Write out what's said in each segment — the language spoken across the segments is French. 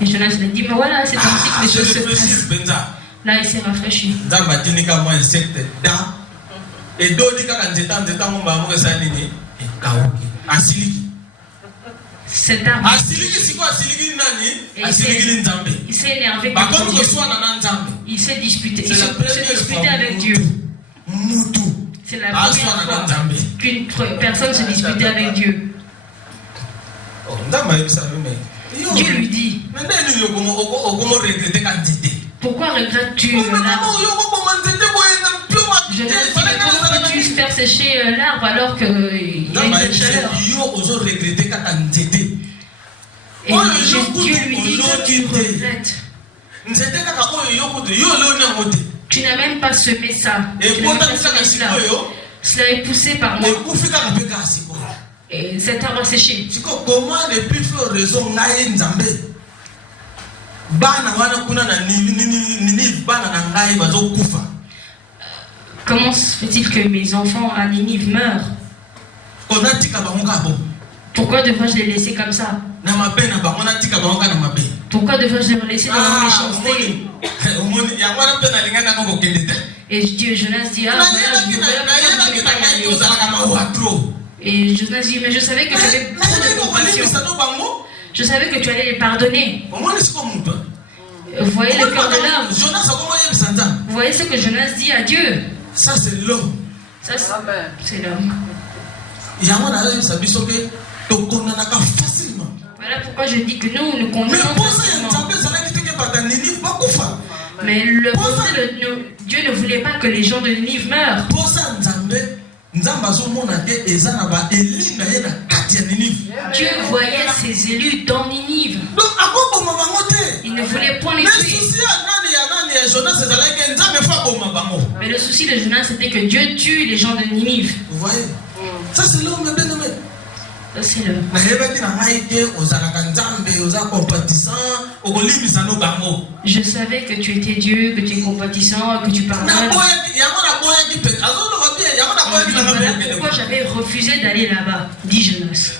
Et Jonas a dit, mais voilà, c'est ainsi que les choses se passent. Là, il s'est rafraîchi. Cet arbre, il s'est énervé contre Dieu. Il s'est disputé. Il s'est disputé avec Dieu. C'est la première fois qu'une personne se disputait avec Dieu. Dieu lui dit, pourquoi regrettes-tu l'arbre? Je vais dire, comment peux-tu faire sécher l'arbre alors qu'il y a une telle chaleur? Et Dieu lui dit, tu regrettes. Tu n'as même pas semé ça. Tu n'as même pas semé cela. Cela est poussé par moi. Et cet arbre a séché. Comment se fait-il que mes enfants à Ninive meurent? Pourquoi devrais-je les laisser comme ça? Pourquoi devrais-je les laisser dans la méchanceté? Et Dieu, Jonas dit, ah voilà, je ne veux pas y aller. Et Jonas dit, mais je savais que tu avais beaucoup de compassion. Je savais que tu allais les pardonner. Vous voyez le cœur de l'homme. Vous voyez ce que Jonas dit à Dieu. Ça c'est l'homme. Ça c'est l'homme. Voilà pourquoi je dis que nous condamnons facilement. Mais le Dieu ne voulait pas que les gens de Ninive meurent. Dieu voyait ses élus dans Ninive. Il ne voulait point les tuer. Mais le souci de Jonas c'était que Dieu tue les gens de Ninive. Vous voyez? Ça c'est l'homme bien-aimé. C'est le... Je savais que tu étais Dieu, que tu es compatissant, que tu pardonnes. Voilà pourquoi j'avais refusé d'aller là-bas, dit Jonas.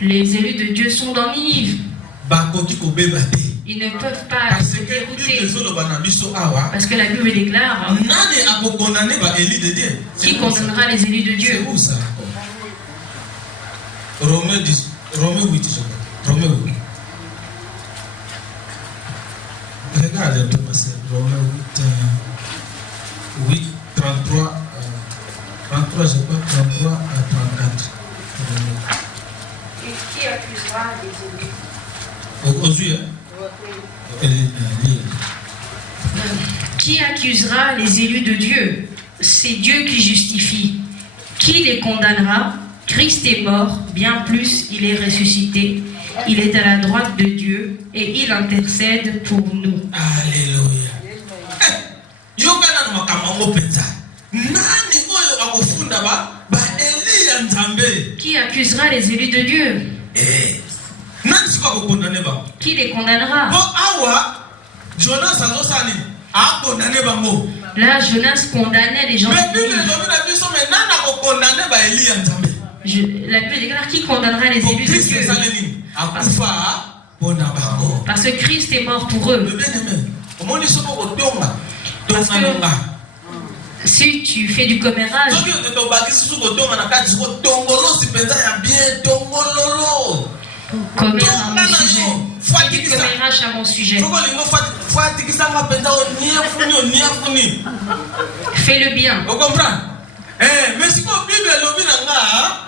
Les élus de Dieu sont dans Ninive. Ils ne peuvent pas se dérouter. Parce que la Bible déclare, qui condamnera les élus de Dieu? Romains 8. Romains 8. Regardez un peu, Romains 8, 33, 33, je crois, 33 à 34. Et qui accusera les élus? Aujourd'hui, hein? Qui accusera les élus de Dieu? C'est Dieu qui justifie. Qui les condamnera? Christ est mort, bien plus, il est ressuscité. Il est à la droite de Dieu et il intercède pour nous. Alléluia. Qui accusera les élus de Dieu? Qui les condamnera? Là, Jonas condamnait les gens de Ninive. La Bible déclare qui condamnera les élus de Dieu? Parce que Christ est mort pour eux. Parce que si tu fais du commérage, commère à mon sujet. Fais du commérage à mon sujet. Fais le bien.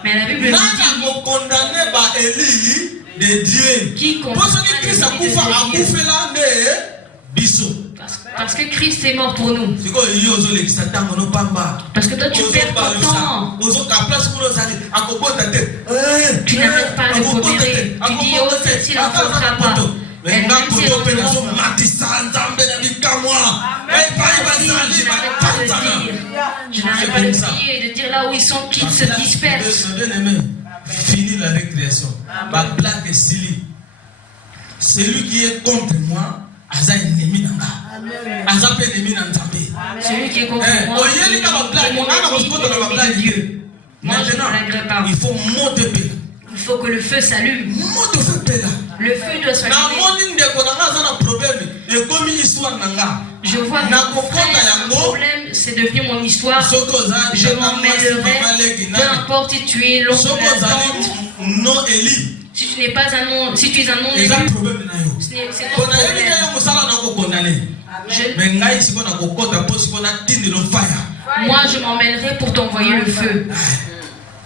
Mais la Bible dit qui condamnera les élus de Dieu? Parce que Christ est mort pour nous. Parce que toi tu perds ton temps. Tu n'arrêtes pas de commérer. Tu dis oh celle-ci n'en faudra pas. Elle même si elle en fera. Je n'arrête pas de prier et de dire là où ils sont qu'ils se dispersent. Fini la récréation. Ma blague est silly. Celui qui est contre moi, a un ennemi dans moi. Celui qui est contre moi, c'est Dieu. Moi, je ne regrette pas. Il faut monter. Il faut que le feu s'allume. Le feu doit s'allumer. Je vois que mon problème, c'est devenu mon histoire. Je m'en mêlerai, peu importe si tu es l'oncle de la tante. Si tu n'es pas un nom, si tu es un nom élu, c'est ton problème. Moi, je m'emmènerai pour t'envoyer le feu.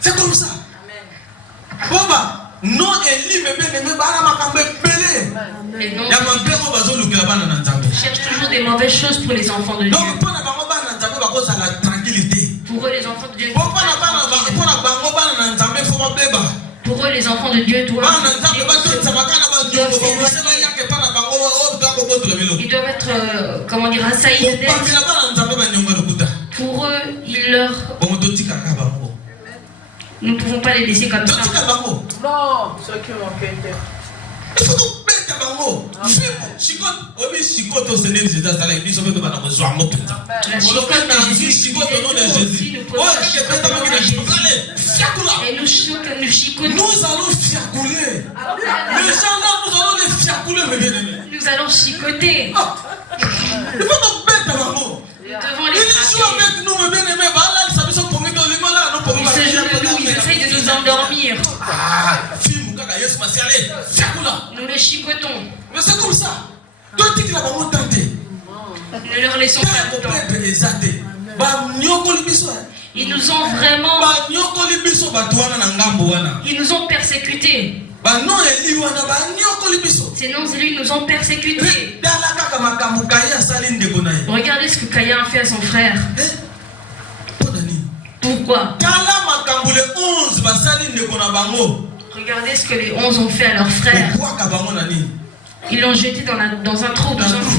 C'est comme ça. Boba, non Eli me bien cherche toujours des mauvaises choses pour les enfants de Dieu. Pour eux, les enfants de Dieu. Pour eux, les enfants de Dieu doivent ils doivent être, comment dire, assaillis de dette. Pour eux, ils leur... Nous ne pouvons pas les laisser comme ça. Non, ceux qui ont quitté. Il faut tout mettre à bango. Et nous chicotons. Nous allons fiacouler. Les gens là, nous allons les fiacouler. Nous allons chicoter. Il faut tout mettre à bango. Nous devons les frapper. Ils se jouent de nous, ils essayent de nous endormir. Nous les chicotons. Mais c'est comme ça. Toi, tu as ne leur laissons pas le temps. Ils nous ont vraiment... Ils nous ont persécutés. Ces non-élus nous ont persécutés. Regardez ce que Kaya a fait à son frère. Pourquoi? Regardez ce que les 11 ont fait à leurs frères. Ils l'ont jeté dans un trou,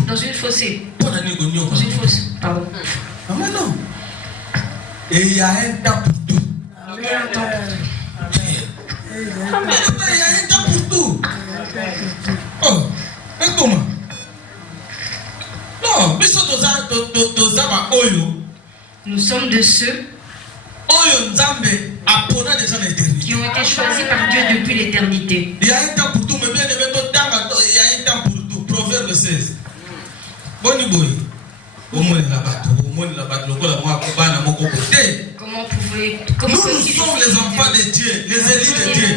dans une fossée. Dans une fosse, pardon. Et il y a un temps pour tout. Il y a un temps pour tout. Il y a un temps pour tout. Oh, mais comment? Non, nous sommes de ceux qui ont été choisis par Dieu depuis l'éternité. Il y a un temps pour tout, mais bien aimé, il y a un temps pour tout. Proverbe 16. Boni boy. Comment nous sommes les enfants de Dieu, les élus de Dieu.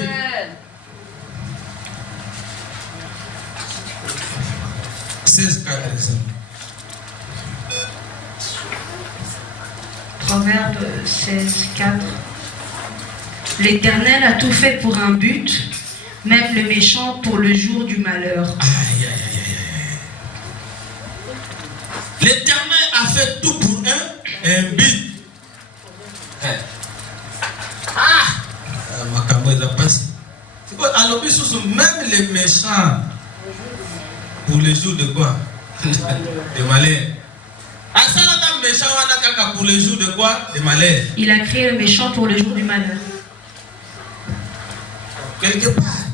Proverbe 16, 4. L'Éternel a tout fait pour un but, même le méchant pour le jour du malheur. L'Éternel a fait tout pour un but. Alors, même les méchants, pour les jours de quoi? De malheur. Pour les jours de quoi? De malheur. Il a créé le méchant pour le jour du malheur. Quelque part.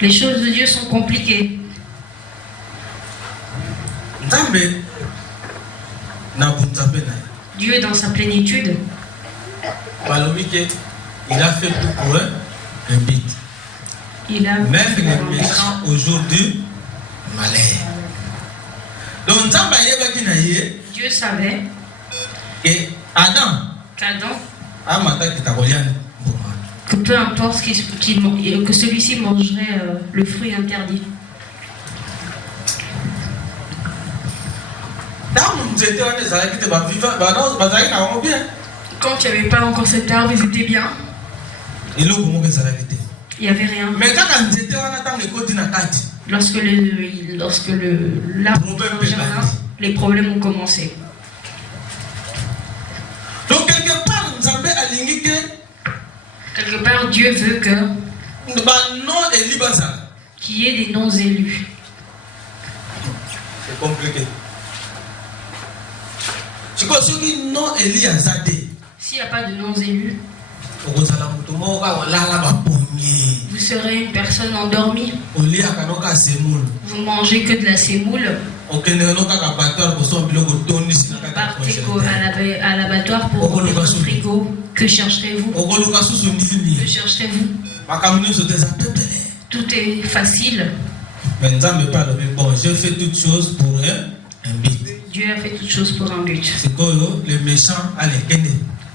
Les choses de Dieu sont compliquées. Dieu est dans sa plénitude. Il a fait tout pour un but. Il a même les méchants aujourd'hui malheur. Donc Dieu savait qu'Adam que peu importe que celui-ci mangerait le fruit interdit. Quand il n'y avait pas encore cet arbre, ils étaient bien. Il n'y avait rien. Lorsque l'arbre dans le jardin, les problèmes ont commencé. Donc quelque part, Dieu veut qu'il y ait des non-élus. C'est compliqué. S'il n'y a pas de non-élus, Vous serez une personne endormie. Vous mangez que de la sémoule. Vous partez à l'abattoir pour ouvrir votre frigo. Que chercherez-vous? Que chercherez-vous? Tout est facile. Mais bon, j'ai fait toutes choses pour un but. Dieu a fait toutes choses pour un but. C'est quoi le méchant a les kenné.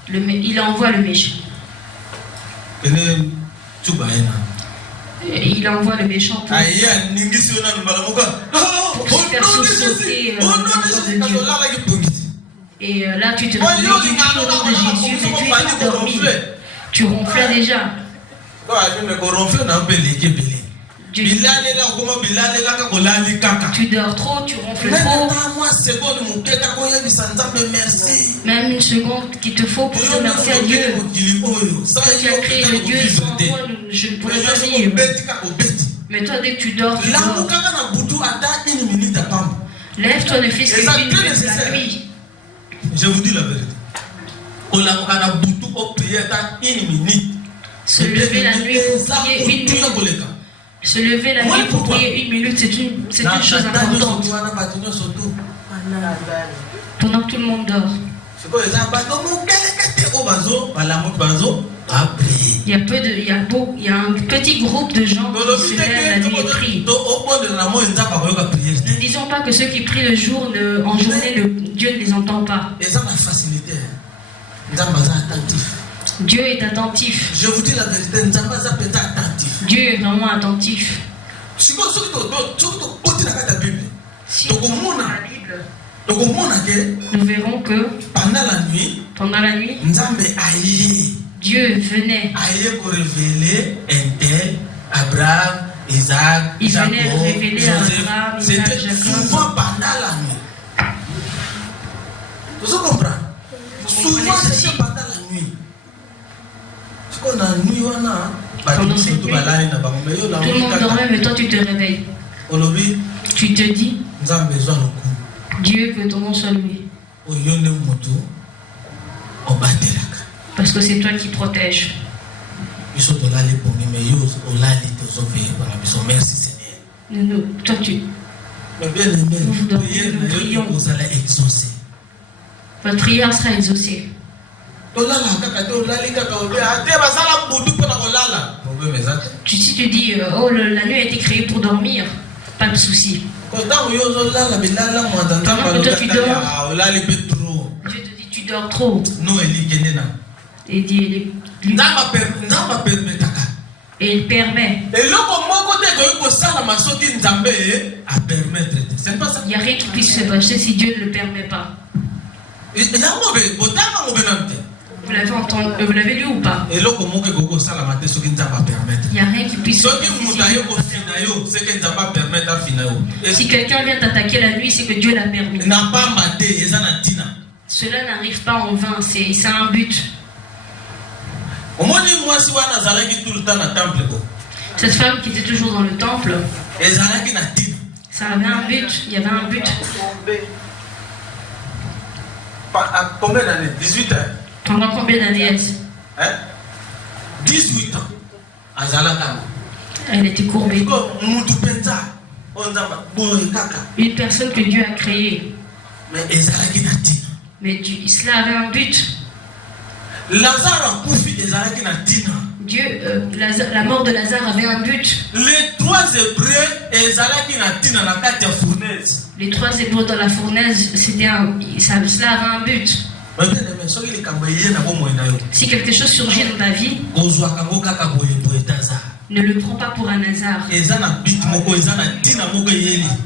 Il envoie le méchant. Il envoie le méchant pour se faire sursauter de Dieu. Et là, tu te réveilles au nom de Jésus, mais tu es endormi. Tu ronflais déjà. Tu dors trop, tu ronfles trop. Même une seconde qu'il te faut pour dire merci à Dieu. Toi, tu as créé le Dieu sans toi, je ne pourrais pas vivre. Mais toi, dès que tu dors, tu dors. Lève-toi, ne fais ce que une minute la nuit. Je vous dis la vérité. Se lever la nuit pour prier une minute. Se lever la nuit pour prier une minute, c'est une chose importante. Pendant que tout le monde dort. Il y a un petit groupe de gens qui se lèvent la nuit et prient. Ne disons pas que ceux qui prient le jour, en journée, Dieu ne les entend pas. Dieu est attentif. Je vous dis la vérité, Dieu est vraiment attentif. Si on lit la Bible, nous verrons que pendant la nuit, Dieu venait. Il venait révéler à Abraham, Isaac, Jacob. Souvent pendant la nuit. Vous comprenez? Souvent c'est pendant la nuit. Pendant cette nuit, tout le monde dormait, mais toi tu te réveilles. Tu te dis, Dieu, que ton nom soit loué. Parce que c'est toi qui protèges. Toi tu. Vous dormez, nous prions. Votre prière sera exaucée. Si tu dis, oh, la nuit a été créée pour dormir, pas de souci. Pendant que toi tu dors, Dieu te dit, tu dors trop. Et dit, et il permet. Il n'y a rien qui puisse se passer si Dieu ne le permet pas. Vous l'avez entendu, vous l'avez lu ou pas? Il n'y a rien qui puisse se passer. Si quelqu'un vient t'attaquer la nuit, c'est que Dieu l'a permis. Cela n'arrive pas en vain, c'est un but. Cette femme qui était toujours dans le temple, ça avait un but, il y avait un but. Combien d'années? 18 ans. Pendant combien d'années est-ce? 18 ans. Elle était courbée. Une personne que Dieu a créée. Mais cela avait un but. Dieu, la mort de Lazare avait un but. Les trois Hébreux dans la fournaise, cela avait un but. Si quelque chose surgit dans ta vie, ne le prends pas pour un hasard.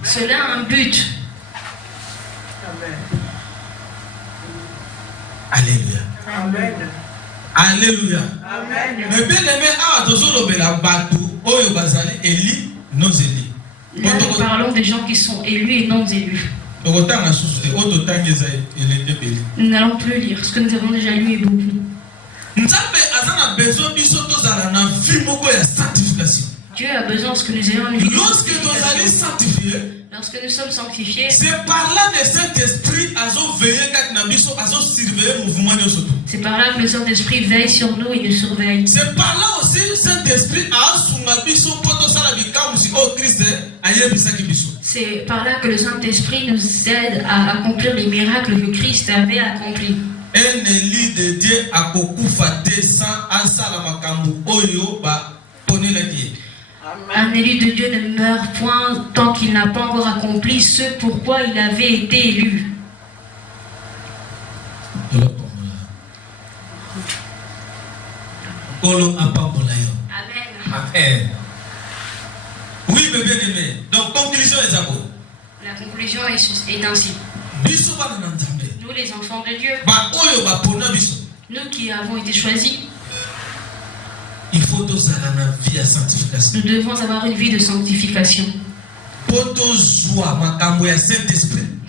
Cela a un but. Alléluia. Amen. Alléluia. Amen. Mais bien aimé, là, nous parlons des gens qui sont élus et non élus. Nous n'allons plus lire. Ce que nous avons déjà lu est beaucoup. Dieu a besoin de ce que nous ayons une vie. Lorsque nous allons sanctifier, Lorsque nous sommes sanctifiés, c'est par là que le Saint-Esprit a surveillé le mouvement de Soto. C'est par là que le Saint-Esprit veille sur nous et nous surveille. C'est par là aussi que le Saint-Esprit a C'est par là que le Saint-Esprit nous aide à accomplir les miracles que Christ avait accomplis. Un élu de Dieu a kokufate sans asala makambu oyo ba pone la Dieu. Un élu de Dieu ne meurt point tant qu'il n'a pas encore accompli ce pourquoi il avait été élu. Amen. Oui, mais bien aimé. Donc, conclusion est à vous. La conclusion est ainsi. Nous, les enfants de Dieu, nous qui avons été choisis, il faut tous avoir une vie de sanctification. Nous devons avoir une vie de sanctification.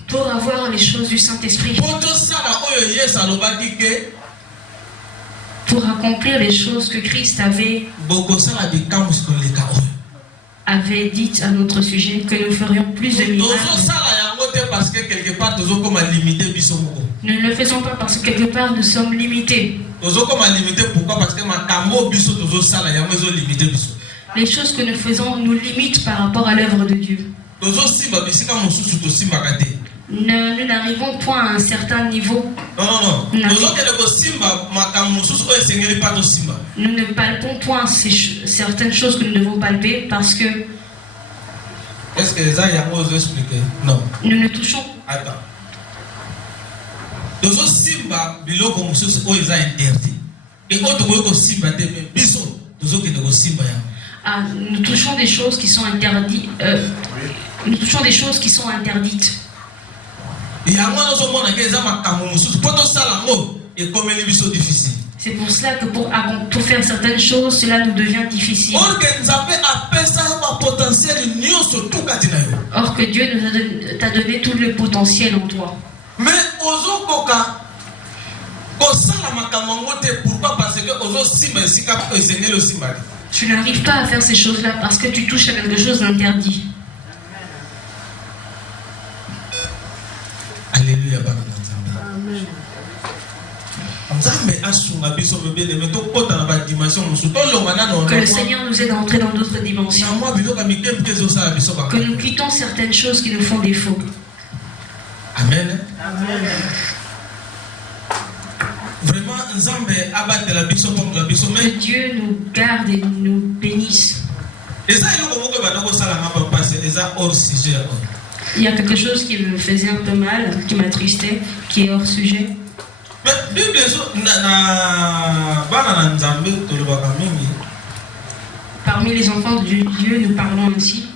Pour avoir les choses du Saint-Esprit. Pour accomplir les choses que Christ avait dites à notre sujet, que nous ferions plus de miracles. Nous ne le faisons pas parce que quelque part nous sommes limités. Pourquoi? Parce que les choses que nous faisons nous limitent par rapport à l'œuvre de Dieu. Nous n'arrivons point à un certain niveau. Non. Nous ne palpons point certaines choses que nous devons palper parce que est-ce que les gens osent expliquer? Non. Nous ne touchons. Attends. Nous simba biloko mususu oyo eza interdit. Et quand on simba te biso nous simba ya. Nous touchons des choses qui sont interdites. Nous touchons des choses qui sont interdites. C'est pour cela que pour faire certaines choses, cela nous devient difficile. Or que Dieu t'a donné tout le potentiel en toi. Mais pourquoi? Parce que tu n'arrives pas à faire ces choses-là parce que tu touches à quelque chose d'interdit. Alléluia. Que le Seigneur nous aide à entrer dans d'autres dimensions. Que nous quittons certaines choses qui nous font défaut. Amen. Amen. Vraiment, que Dieu nous garde et nous bénisse. Il y a quelque chose qui me faisait un peu mal, qui m'attristait, qui est hors sujet. Parmi les enfants de Dieu, nous parlons ainsi.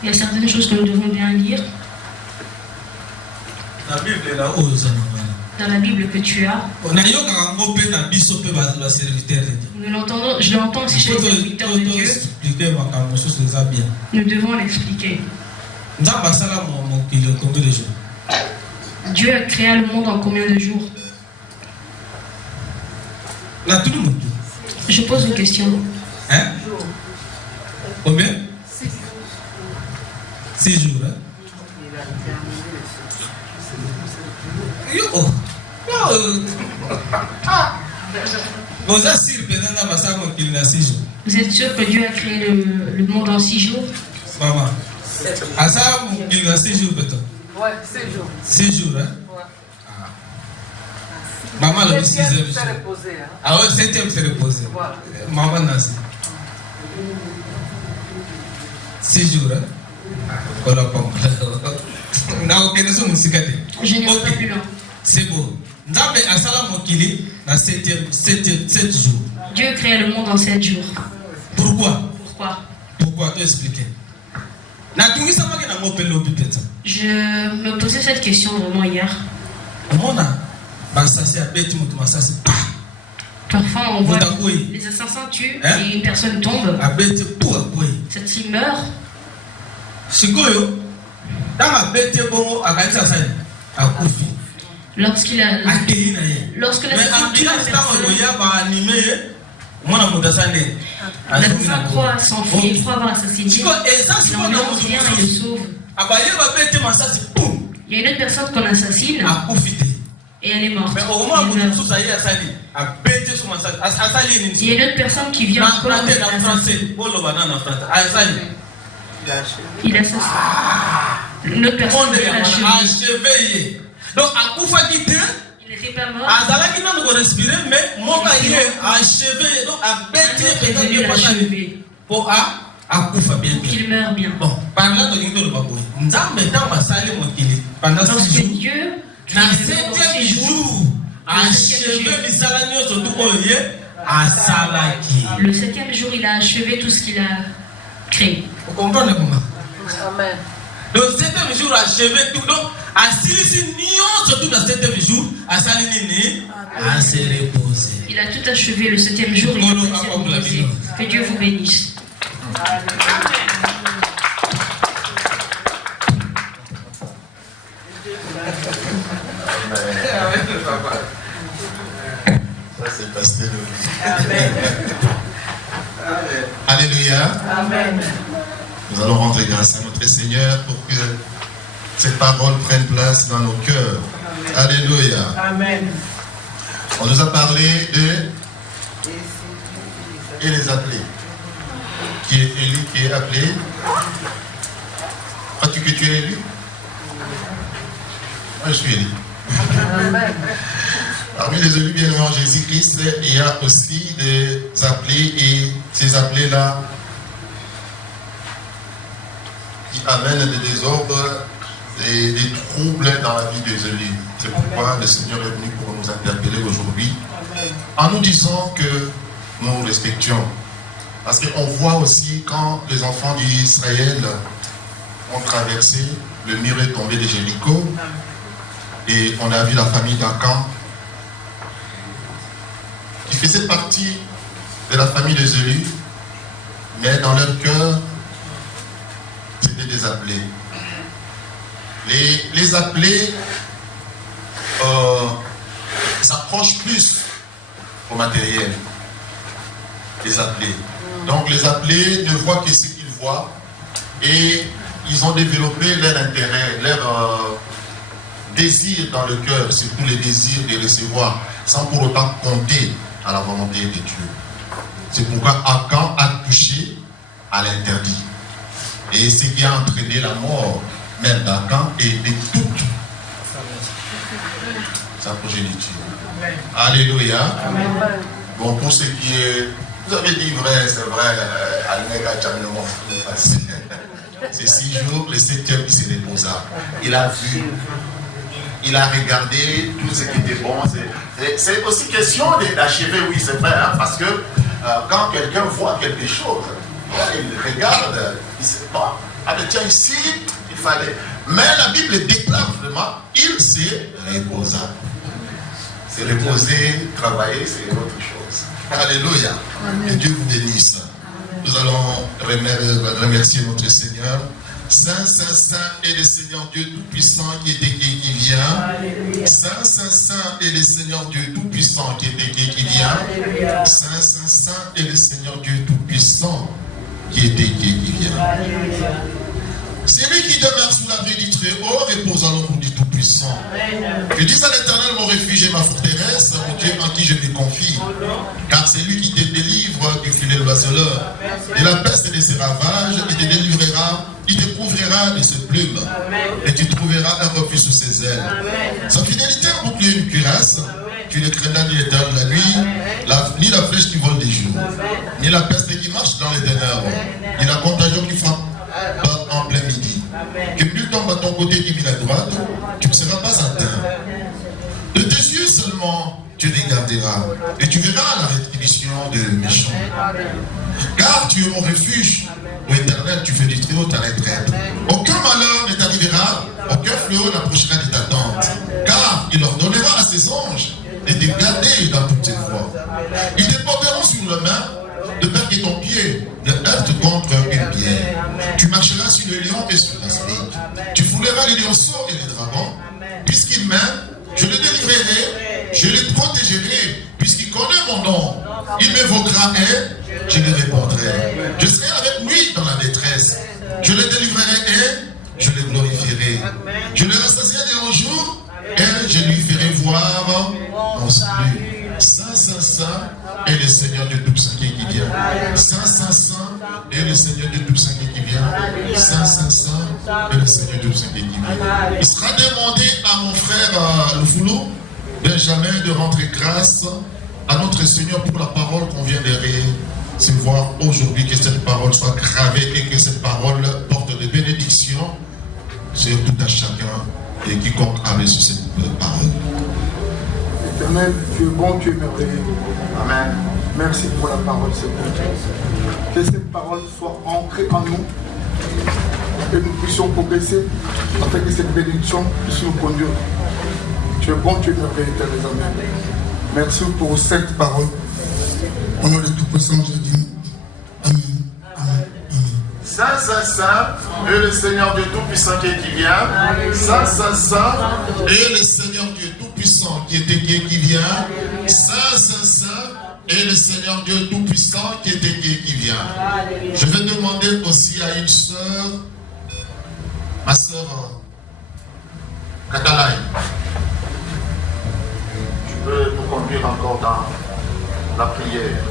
Il y a certaines choses que nous devons bien lire. Dans la Bible que tu as. Nous l'entendons, je l'entends aussi chez les serviteurs de Dieu. Nous devons l'expliquer. Dieu a créé le monde en combien de jours? Je pose une question. Hein? Combien? 6 jours. Hein? Vous êtes sûr que Dieu a créé le monde en 6 jours? Maman. À ça, il a 6 jours peut-être. Ouais, 6 jours. 6 jours, hein? Ouais. Maman, le 6e jour. Ah ouais, 7e s'est reposé. Voilà. Maman, Nancy. 6 jours, hein? Je n'ai pas plus long. C'est beau. Nzambe asala mokili na 7 jours. Dieu crée le monde en 7 jours. Pourquoi? Pourquoi? Te expliquer. Je me posais cette question vraiment hier. Parfois on voit les assassins tuent et une personne tombe. Celle-ci meurt. Lorsque la structure La personne croit s'enfuir, il croit avoir assassiné. L'ambulance vient et le sauve. Il y a une autre personne qu'on assassine et elle est morte. Il y a une autre personne qui vient encore et l'assassine. Il assassine. Une autre personne qui l'a achevé. Donc, à Koufa Guité, il n'était pas mort. à Zalaki, non, nous respirer, mais mon père a achevé, donc à bêter, pour à Koufa bien. Pour qu'il meure bien. Bon, par là, nous avons le babou. Nous avons maintenant ma salle, mon kili. Pendant 6 jours. Dieu, dans 7e jour, achevé, Misalanio, surtout pour à Salaki. Le 7e jour, il a achevé tout ce qu'il a créé. Vous comprenez comment? Amen. Le 7e jour, achevé tout. Donc, à Silisi, surtout dans le 7e jour, à Salinini, à se reposer. Il a tout achevé le 7e jour et il a se reposer. Que Dieu vous bénisse. Ça, c'est pasteur. Alléluia. Amen. Nous allons rendre grâce à notre Seigneur pour que cette parole prenne place dans nos cœurs. Alléluia. Amen. On nous a parlé de et les appelés. Qui est élu, qui est appelé. Crois-tu que tu es élu? Moi, je suis élu. Amen. Parmi les élus bien-aimés en Jésus-Christ, il y a aussi des appelés, et ces appelés-là qui amènent des désordres et des troubles dans la vie des élus. C'est pourquoi le Seigneur est venu pour nous interpeller aujourd'hui en nous disant que nous respections. Parce qu'on voit aussi quand les enfants d'Israël ont traversé, le mur est tombé de Jéricho et on a vu la famille d'Akan qui faisait partie de la famille des élus, mais dans leur cœur, c'était des appelés. Les appelés s'approchent plus au matériel. Les appelés. Donc les appelés ne voient que ce qu'ils voient et ils ont développé leur intérêt, leur désir dans le cœur, surtout les désirs de recevoir, sans pour autant compter à la volonté de Dieu. C'est pourquoi Akan a touché à l'interdit. Et ce qui a entraîné la mort même d'Akan et de toute sa progéniture. Alléluia. Amen. Bon, pour ce qui est... Vous avez dit vrai, c'est vrai, c'est 6 jours, le 7e il se reposa. Il a vu, il a regardé tout ce qui était bon. C'est aussi question d'achever, oui, c'est vrai, hein, parce que quand quelqu'un voit quelque chose, il regarde, il ne sait pas. Ah, mais tiens, ici, il fallait. Mais la Bible déclare vraiment, il s'est reposa. Se reposer, travailler, c'est autre chose. Alléluia. Que Dieu vous bénisse. Nous allons remercier notre Seigneur. Saint, Saint, Saint est le Seigneur Dieu Tout-Puissant qui était qui vient. Saint, Saint, Saint est le Seigneur Dieu Tout-Puissant qui était qui vient. Saint, Saint, Saint est le Seigneur Dieu Tout-Puissant qui était qui vient. C'est lui qui demeure sous l'abri du Très-Haut, repose à l'ombre du Tout-Puissant. Je dis à l'Éternel, mon refuge et ma forteresse, mon Dieu en qui je me confie. Car c'est lui qui te délivre du filet l'oiseleur, de la peste et de ses ravages, et te délivrera, il te couvrira de ses plumes, et tu trouveras un refuge sous ses ailes. Sa fidélité a bouclier une cuirasse, tu ne craindras ni l'éternel la nuit, ni la flèche qui vole des jours, ni la peste qui marche dans les ténèbres, ni la contagion qui frappe en plein midi. Que nul tombe à ton côté qui vit à droite, tu ne seras pas atteint. De tes yeux seulement tu les garderas, et tu verras la rétribution des méchants. Car tu es mon refuge, ô Éternel, tu fais du Très-Haut ta retraite. Aucun malheur ne t'arrivera, aucun fléau n'approchera de ta tente. Car il ordonnera à ses anges de te garder dans toutes tes voies. Ils te porteront sur la main, de peur que ton pied ne heurte contre une pierre. Tu marcheras sur le lion et sur la slique. Tu fouleras les lionceaux et les dragons. Puisqu'il m'aime, je le délivrerai, je le protégerai, puisqu'il connaît mon nom. Il m'évoquera et je lui répondrai. Je serai avec lui dans la détresse. Je le délivrerai et je le glorifierai. Je le rassasierai un jour et je lui ferai voir mon salut. Saint, Saint, Saint est le Seigneur Dieu Tout-Puissant qui vient. Saint, Saint, Saint est le Seigneur Dieu Tout-Puissant qui vient. Saint, Saint, Saint est le Seigneur Dieu Tout-Puissant qui vient. Il sera demandé à mon frère le Foulou, Benjamin, de rendre grâce à notre Seigneur pour la parole qu'on vient de recevoir aujourd'hui, que cette parole soit gravée et que cette parole porte des bénédictions sur tout à chacun et quiconque a reçu cette parole. Éternel, tu es bon, tu es merveilleux. Amen. Merci pour la parole, Seigneur. Que cette parole soit ancrée en nous et nous puissions progresser afin que cette bénédiction puisse nous conduire. Tu es bon, tu es merveilleux, Éternel. Amen. Merci pour cette parole. Au nom de Tout-Puissant, je dis Amen. Amen. Saint, Saint, Saint est le Seigneur Dieu Tout-Puissant qui vient. Saint, Saint, Saint est le Seigneur Dieu Tout-Puissant qui vient. Saint, Saint, Saint est le Seigneur Dieu Tout-Puissant qui vient. Je vais demander aussi à une sœur, ma sœur Katalai. Tu peux nous conduire encore dans la prière.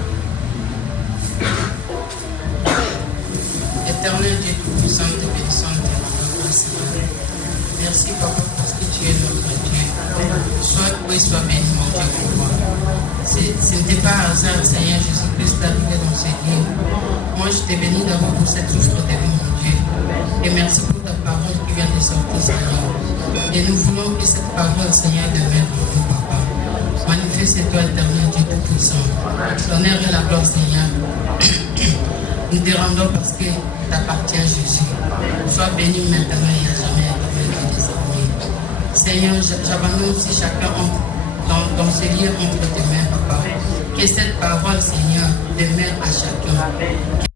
Éternel Dieu Tout-Puissant, te bénissons de notre grâce. Merci Papa parce que tu es notre Dieu. Sois loué, sois béni mon Dieu pour moi. Ce n'était pas un hasard, Seigneur Jésus-Christ, d'arriver dans ce lieu. Moi je te bénis d'abord pour cette souffre de vie, mon Dieu. Et merci pour ta parole qui vient de sortir, Seigneur. Et nous voulons que cette parole, Seigneur, demeure en nous, Papa. Manifeste-toi, Éternel Dieu Tout-Puissant. L'honneur et la gloire, Seigneur. Nous te rendons parce que t'appartiens, Jésus. Sois béni maintenant et à jamais, Éternel Dieu des armées. Seigneur, j'abandonne aussi chacun dans ce lieu entre tes mains, Papa. Que cette parole, Seigneur, demeure à chacun.